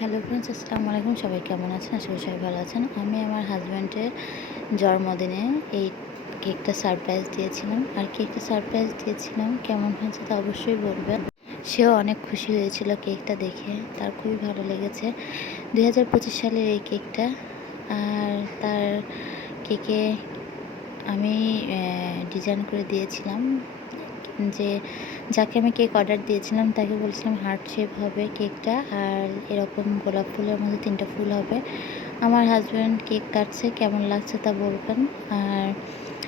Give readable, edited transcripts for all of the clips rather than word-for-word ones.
Hello friends, আসসালামু আলাইকুম। সবাই কেমন আছেন? আশা করি সবাই ভালো আছেন। আমি আমার হাজব্যান্ডের জন্মদিনে এই কেকটা সারপ্রাইজ দিয়েছিলাম। আর কেকটা সারপ্রাইজ দিয়েছিলাম, কেমন হয়েছে তা অবশ্যই বলবেন। সেও অনেক খুশি হয়েছিল কেকটা দেখে, তার খুবই ভালো লেগেছে। 2025 সালের এই কেকটা। আর তার কেকে আমি ডিজাইন করে দিয়েছিলাম, যে যাকে আমি কেক অর্ডার দিয়েছিলাম তাকে বলছিলাম হার্ট শেপ হবে কেকটা, আর এরকম গোলাপ ফুলের মধ্যে 3টা ফুল হবে। আমার হাজব্যান্ড কেক কাটছে, কেমন লাগছে তা বলবেন। আর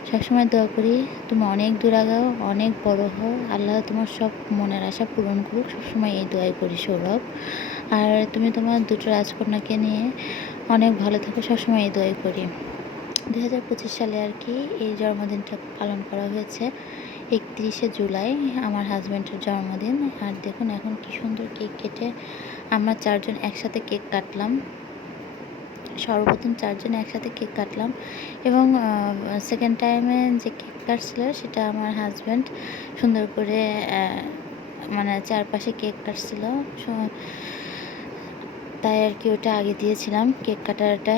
সবসময় দোয়া করি তুমি অনেক দূর আগাও, অনেক বড় হও, আল্লাহ তোমার সব মনের আশা পূরণ করুক, সবসময় এই দোয়াই করি সৌরভ। আর তুমি তোমার দুটো রাজকন্যাকে নিয়ে অনেক ভালো থাকো, সবসময় এই দোয়াই করি। 2025 সালে আর কি এই জন্মদিনটা পালন করা হয়েছে। 31শে জুলাই আমার হাজব্যান্ডের জন্মদিন। আর দেখুন এখন কি সুন্দর কেক কেটে আমরা 4জন একসাথে কেক কাটলাম। সর্বপ্রথম 4জন একসাথে কেক কাটলাম, এবং সেকেন্ড টাইমে যে কেক কাটছিল সেটা আমার হাজব্যান্ড সুন্দর করে মানে চারপাশে কেক কাটছিল, তাই আর কি ওটা আগে দিয়েছিলাম কেক কাটাটা।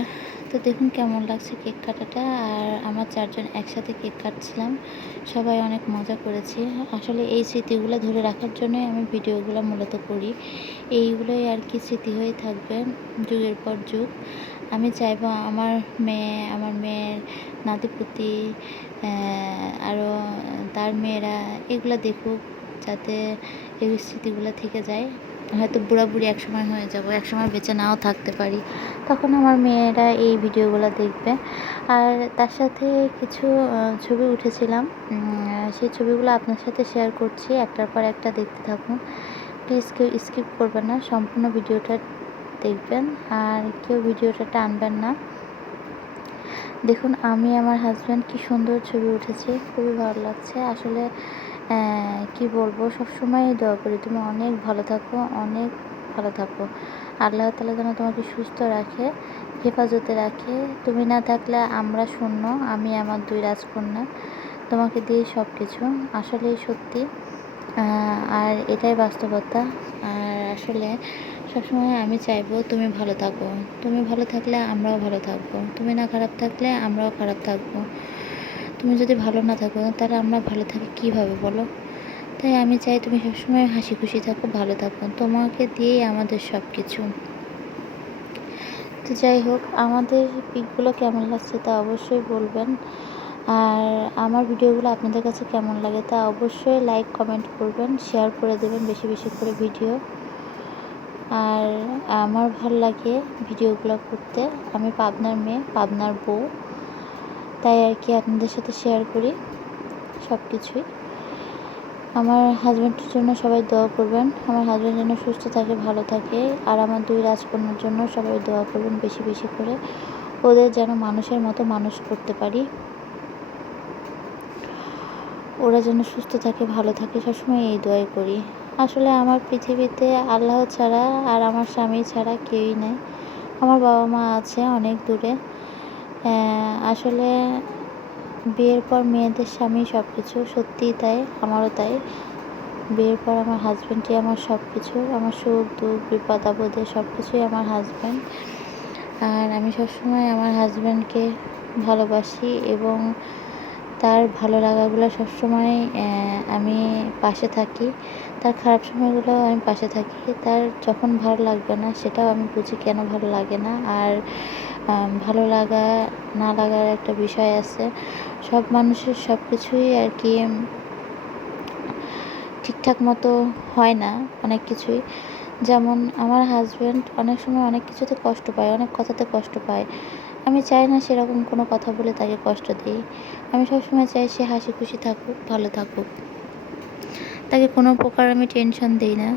তো দেখুন কেমন লাগছে কেক কাটাটা। আর আমরা 4জন একসাথে কেক কাটছিলাম, সবাই অনেক মজা করেছি। আসলে এই স্মৃতিগুলো ধরে রাখার জন্যই আমি ভিডিওগুলো মূলত করি। এইগুলোই আর কি স্মৃতি হয়ে থাকবে যুগের পর যুগ। আমি চাইবো আমার মেয়ের নাতিপুতি, আরও তার মেয়েরা এগুলো দেখুক, যাতে এই স্মৃতিগুলো থেকে যায়। হয়তো বুড়াবুড়ি একসময় হয়ে যাব, একসময় বেঁচে নাও থাকতে পারি, তখন আমার মেয়েরা এই ভিডিওগুলো দেখবে। আর তার সাথে কিছু ছবি উঠেছিলাম, সেই ছবিগুলো আপনার সাথে শেয়ার করছি, একটার পর একটা দেখতে থাকুন। প্লিজ কেউ স্কিপ করবেন না, সম্পূর্ণ ভিডিওটা দেখবেন, আর কেউ ভিডিওটা টানবেন না। দেখুন আমি আমার হাজব্যান্ড কি সুন্দর ছবি উঠেছে, খুবই ভালো লাগছে। আসলে কি বলবো, সবসময় দোয়া করি তুমি অনেক ভালো থাকো, অনেক ভালো থাকো। আল্লাহ তাআলা যেন তোমাকে সুস্থ রাখে, হেফাজতে রাখে। তুমি না থাকলে আমরা শূন্য, আমি আমার 2 রাজকন্যা, তোমাকে দিয়ে সব কিছু। আসলেই সত্যি, আর এটাই বাস্তবতা। আর আসলে সবসময় আমি চাইবো তুমি ভালো থাকো। তুমি ভালো থাকলে আমরাও ভালো থাকবো, তুমি না খারাপ থাকলে আমরাও খারাপ থাকবো। তুমি যদি ভালো না থাকো তাহলে আমরা ভালো থাকি কীভাবে বলো? তাই আমি চাই তুমি সবসময় হাসি খুশি থাকো, ভালো থাকো, তোমাকে দিয়েই আমাদের সব কিছু। তো যাই হোক, আমাদের পিকগুলো কেমন লাগছে তা অবশ্যই বলবেন। আর আমার ভিডিওগুলো আপনাদের কাছে কেমন লাগে তা অবশ্যই লাইক কমেন্ট করবেন, শেয়ার করে দেবেন বেশি বেশি করে ভিডিও। আর আমার ভালো লাগে ভিডিওগুলো করতে। আমি পাবনার মেয়ে, পাবনার বউ, তাই আর কি আপনাদের সাথে শেয়ার করি সব কিছুই। আমার হাজব্যান্ডের জন্য সবাই দোয়া করবেন, আমার হাজব্যান্ড যেন সুস্থ থাকে, ভালো থাকে। আর আমার 2 রাজকন্যার জন্য সবাই দোয়া করবেন বেশি বেশি করে, ওদের যেন মানুষের মতো মানুষ করতে পারি, ওরা যেন সুস্থ থাকে, ভালো থাকে, সবসময় এই দোয়াই করি। আসলে আমার পৃথিবীতে আল্লাহ ছাড়া আর আমার স্বামী ছাড়া কেউই নেই। আমার বাবা মা আছে অনেক দূরে। আসলে বিয়ের পর মেয়েদের স্বামী সব কিছু, সত্যিই তাই, আমারও তাই। বিয়ের পর আমার হাজব্যান্ডই আমার সব কিছু, আমার সুখ দুঃখ বিপদ আপদে সব কিছুই আমার হাজব্যান্ড। আর আমি সবসময় আমার হাজব্যান্ডকে ভালোবাসি, এবং তার ভালো লাগাগুলো সবসময় আমি পাশে থাকি, তার খারাপ সময়গুলো আমি পাশে থাকি। তার যখন ভালো লাগবে না সেটাও আমি বুঝি কেন ভালো লাগে না। আর ভালো লাগা না লাগার একটা বিষয় আছে, সব মানুষের সব কিছুই আর কি ঠিকঠাক মতো হয় না, অনেক কিছুই। যেমন আমার হাজব্যান্ড অনেক সময় অনেক কিছুতে কষ্ট পায়, অনেক কথাতে কষ্ট পায়। আমি চাই না সেরকম কোনো কথা বলে তাকে কষ্ট দিই। আমি সবসময় চাই সে হাসি খুশি থাকুক, ভালো থাকুক, তাকে কোনো প্রকার আমি টেনশন দিই না।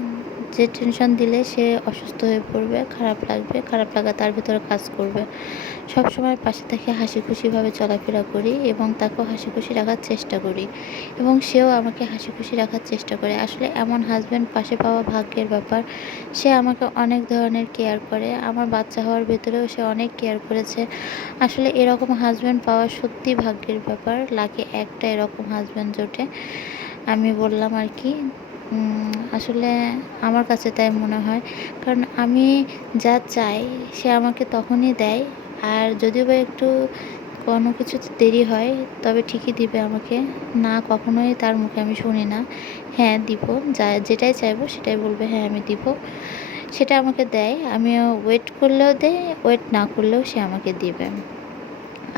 যে টেনশন দিলে সে অসুস্থ হয়ে পড়বে, খারাপ লাগবে, খারাপ লাগা তার ভিতরে কাজ করবে। সবসময় পাশে থেকে হাসি খুশিভাবে চলাফেরা করি, এবং তাকেও হাসি খুশি রাখার চেষ্টা করি, এবং সেও আমাকে হাসি খুশি রাখার চেষ্টা করে। আসলে এমন হাজব্যান্ড পাশে পাওয়া ভাগ্যের ব্যাপার। সে আমাকে অনেক ধরনের কেয়ার করে, আমার বাচ্চা হওয়ার ভেতরেও সে অনেক কেয়ার করেছে। আসলে এরকম হাজব্যান্ড পাওয়া সত্যি ভাগ্যের ব্যাপার, লাকে একটা এরকম হাজব্যান্ড জোটে। আমি বললাম আর কি, আসলে আমার কাছে তাই মনে হয়। কারণ আমি যা চাই সে আমাকে তখনই দেয়। আর যদিও বা একটু কোনো কিছুতে দেরি হয় তবে ঠিকই দিবে আমাকে। না, কখনোই তার মুখে আমি শুনি না। হ্যাঁ, দিব। যেটাই চাইবো সেটাই বলবে, হ্যাঁ আমি দিব। সেটা আমাকে দেয়। আমিও ওয়েট করলেও দেয়, ওয়েট না করলেও সে আমাকে দিবে।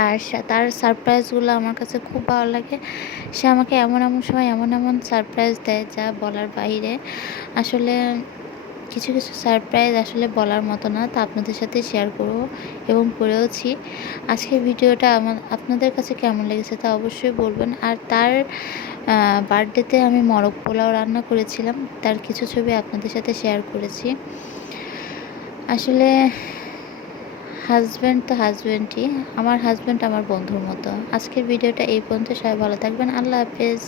আর তার সারপ্রাইজগুলো আমার কাছে খুব ভালো লাগে। সে আমাকে এমন সময় এমন সারপ্রাইজ দেয় যা বলার বাহিরে। আসলে কিছু সারপ্রাইজ আসলে বলার মতো না। তা আপনাদের সাথে শেয়ার করব এবং করেওছি। আজকের ভিডিওটা আপনাদের কাছে কেমন লেগেছে তা অবশ্যই বলবেন। আর তার বার্থডেতে আমি মোরগ পোলাও রান্না করেছিলাম। তার কিছু ছবি আপনাদের সাথে শেয়ার করেছি। আসলে হাসব্যান্ড তো হাসব্যান্ডই। আমার হাসব্যান্ড আমার বন্ধুর মতো। আজকের ভিডিওটা এই পর্যন্ত। সবাই ভালো থাকবেন। আল্লাহ হাফেজ।